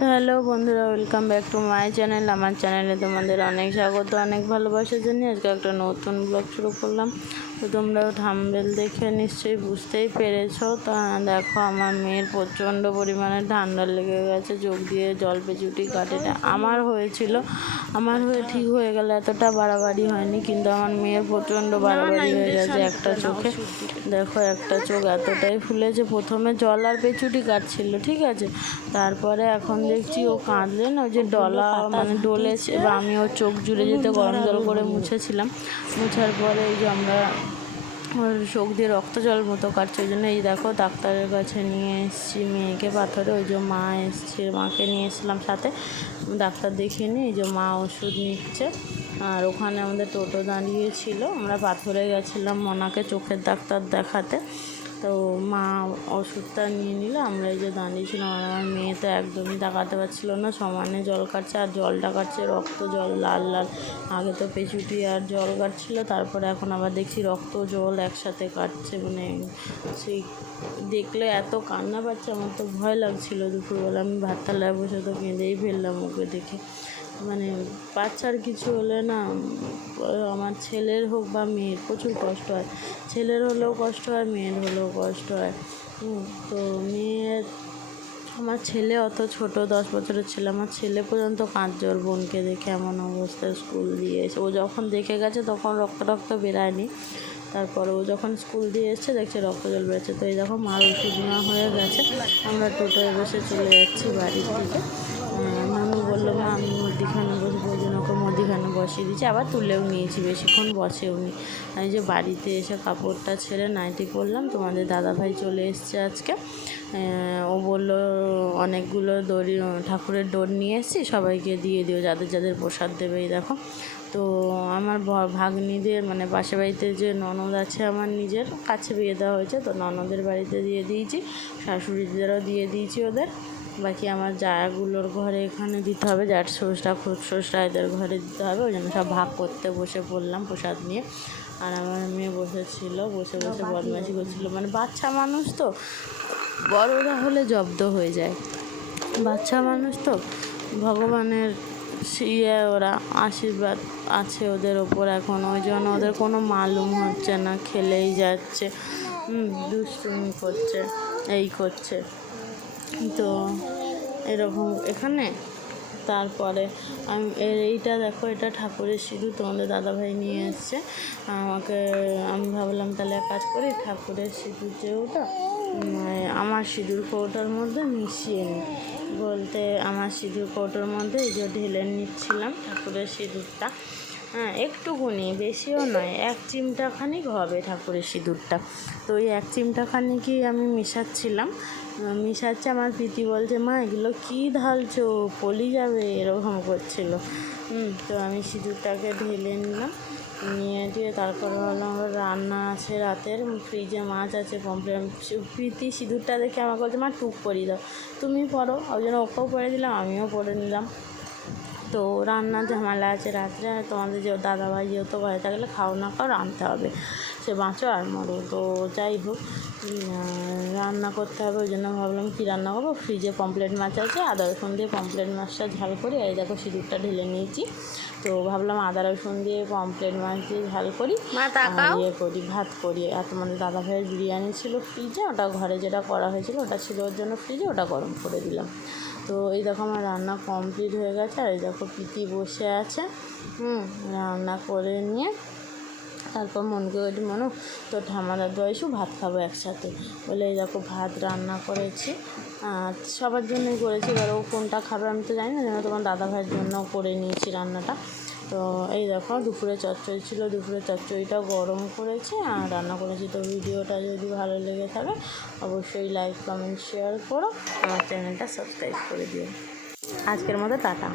Hello বন্ধুরা, welcome back to my channel. আমার চ্যানেলে তোমাদের অনেক স্বাগত, অনেক ভালোবাসা জানিয়ে আজকে একটা নতুন ব্লগ শুরু করলাম। তো তোমরাও থাম্বনেল দেখে নিশ্চয়ই বুঝতেই পেরেছো। তা দেখো, আমার মেয়ের প্রচণ্ড পরিমাণে ঠান্ডা লেগে গেছে, চোখ দিয়ে জল পেঁচুটি কাটেটা আমার হয়েছিল। আমার হয়ে ঠিক হয়ে গেলে এতটা বাড়াবাড়ি হয়নি, কিন্তু আমার মেয়ের প্রচণ্ড বাড়াবাড়ি হয়ে গেছে একটা চোখে। দেখো, একটা চোখ এতটাই ফুলেছে। প্রথমে জল আর পেঁচুটি কাটছিল, ঠিক আছে, তারপরে এখন দেখছি ও কাঁদলে না, ওই যে ডলা মানে ডলেছে, বা আমি ওর চোখ জুড়ে যেতে গরম জল করে মুছেছিলাম। মুছার পরে এই যে আমরা ওর চোখ দিয়ে রক্ত জল মতো কাটছে। ওই জন্য এই দেখো ডাক্তারের কাছে নিয়ে এসেছি মেয়েকে পাথরে। ওই যে মা এসছে, মাকে নিয়ে এসেছিলাম সাথে, ডাক্তার দেখিয়ে নিয়ে এই যে মা ওষুধ নিচ্ছে। আর ওখানে আমাদের টোটো দাঁড়িয়েছিল, আমরা পাথরে গেছিলাম মনাকে চোখের ডাক্তার দেখাতে। তো মা ওষুধটা নিয়ে নিল, আমরা এই যে দাঁড়িয়েছিলাম। আর আমার মেয়ে তো একদমই তাকাতে পারছিল না, সমানে জল কাটছে আর জলটা কাটছে রক্ত জল লাল লাল। আগে তো পেঁচুটি আর জল কাটছিল, তারপরে এখন আবার দেখছি রক্ত জল একসাথে কাটছে। মানে সেই দেখলে এত কান্না পাচ্ছে, আমার তো ভয় লাগছিল। দুপুরবেলা আমি ভাত থালায় বসে তো কেঁদেই ফেললাম ওকে দেখে। মানে বাচ্চার কিছু হলে না, আমার ছেলের হোক বা মেয়ের প্রচুর কষ্ট হয়। ছেলের হলেও কষ্ট হয়, মেয়ের হলেও কষ্ট হয়। তো মেয়ের, আমার ছেলে অত ছোট, 10 বছরের ছেলে, আমার ছেলে পর্যন্ত কাঁদছে ওর বোনকে দেখে, এমন অবস্থায় স্কুল দিয়ে এসে। ও যখন দেখে গেছে তখন রক্ত বেরায়নি, তারপরে ও যখন স্কুল দিয়ে এসছে দেখছে রক্ত জল বেরোচ্ছে। তো এই দেখো মার ওষুধ নেওয়া হয়ে গেছে, আমরা টোটোয় বসে চলে যাচ্ছি বাড়ির দিকে। নানু বললো মা আমি মুদিখানে বসবো, ওই জন্য ওকে মুদিখানে বসিয়ে দিয়েছি, আবার তুলেও নিয়েছি, বেশিক্ষণ বসেও নি। এই যে বাড়িতে এসে কাপড়টা ছেড়ে নাইটি পরলাম। তোমাদের দাদাভাই চলে এসছে আজকে। ও বললো অনেকগুলো দড়ি, ঠাকুরের ডোর নিয়ে এসেছি, সবাইকে দিয়ে দিও, যাদের যাদের প্রসাদ দেবে। এই দেখো, তো আমার ভাগ্নিদের মানে পাশের বাড়িতে যে ননদ আছে, আমার নিজের কাছে বিয়ে দেওয়া হয়েছে, তো ননদের বাড়িতে দিয়ে দিয়েছি, শাশুড়িদেরও দিয়ে দিয়েছি ওদের। বাকি আমার জায়াগুলোর ঘরে এখানে দিতে হবে, জ্যাঠ শ্বশুরা খুব শ্বশুরা এদের ঘরে দিতে হবে। ওই জন্য সব ভাগ করতে বসে পড়লাম প্রসাদ নিয়ে। আর আমার মেয়ে বসেছিল, বসে বসে বদমাইশি করছিলো। মানে বাচ্চা মানুষ তো, বড়রা হলে জব্দ হয়ে যায়, বাচ্চা মানুষ তো, ভগবানের ওরা আশীর্বাদ আছে ওদের ওপর এখন। ওই জন্য ওদের কোনো মালুম হচ্ছে না, খেলেই যাচ্ছে, দুষ্টুমি করছে, এই করছে। তো এরকম এখানে। তারপরে আমি এইটা দেখো, এটা ঠাকুরের সিঁদুর, তোমাদের দাদাভাই নিয়ে এসছে আমাকে। আমি ভাবলাম তাহলে এক কাজ করি, ঠাকুরের সিঁদুর যে ওটা আমার সিঁদুর কৌটোর মধ্যে মিশিয়ে নিই। বলতে আমার সিঁদুর কৌটোর মধ্যে এই যে ঢেলে নিচ্ছিলাম ঠাকুরের সিঁদুরটা। হ্যাঁ, একটুকুনি, বেশিও নয়, 1 চিমটা খানিক হবে ঠাকুরের সিঁদুরটা। তো ওই 1 চিমটা খানিকই আমি মেশাচ্ছিলাম। আমার প্রীতি বলছে মা এগুলো কী ঢালছো, পলি যাবে, এরকম করছিল। তো আমি সিঁদুরটাকে ঢেলে নিলাম, নিয়ে দিয়ে তারপরে ভাবলাম আমার রান্না আছে রাতের, ফ্রিজে মাছ আছে পমফ্রেট। প্রীতি সিঁদুরটা দেখে আমাকে বলছে মা টুক পরিয়ে দাও, তুমি পরো। ওই জন্য ওকেও পরে দিলাম, আমিও পরে নিলাম। তো রান্নার ঝামেলা আছে রাত্রে, তোমাদের যে দাদাভাই যেহেতু ঘরে থাকলে খাও না খাও রাঁধতে হবে, সে বাঁচো আর মরো। তো যাই হোক, রান্না করতে হবে। ওই জন্য ভাবলাম কী রান্না করবো, ফ্রিজে পমফ্রেট মাছ আছে, আদা রসুন দিয়ে পমফ্রেট মাছটা ঝাল করি। এই দেখো সিঁদুরটা ঢেলে নিয়েছি। তো ভাবলাম আদা রসুন দিয়ে পমফ্রেট মাছ দিয়ে ঝাল করি, ইয়ে করি, ভাত করি। আর তোমাদের দাদাভাইয়ের বিরিয়ানি ছিল ফ্রিজে, ওটা ঘরে যেটা করা হয়েছিল ওটা ছিল ওর জন্য ফ্রিজে, ওটা গরম করে দিলাম। তো এই দেখো আমার রান্না কমপ্লিট হয়ে গেছে। আর এই দেখো প্রীতি বসে আছে, রান্না করে নিয়ে তারপর মনকে বলি মনু তো ঠাম্মা দাদু এসো ভাত খাবো একসাথে বলে, এই দেখো ভাত রান্না করেছি, সবার জন্যই করেছি। এবার ও কোনটা খাবে আমি তো জানি না, যেন তোমার দাদাভাইয়ের জন্য করে নিয়েছি রান্নাটা। তো এই দেখো দুপুরে চচ্চড়ি ছিল, দুপুরে চচ্চড়িটাও গরম করেছি আর রান্না করেছি। তো ভিডিওটা যদি ভালো লেগে থাকে অবশ্যই লাইক কমেন্ট শেয়ার করো, আমার চ্যানেলটা সাবস্ক্রাইব করে দিও। আজকের মতো টাটা।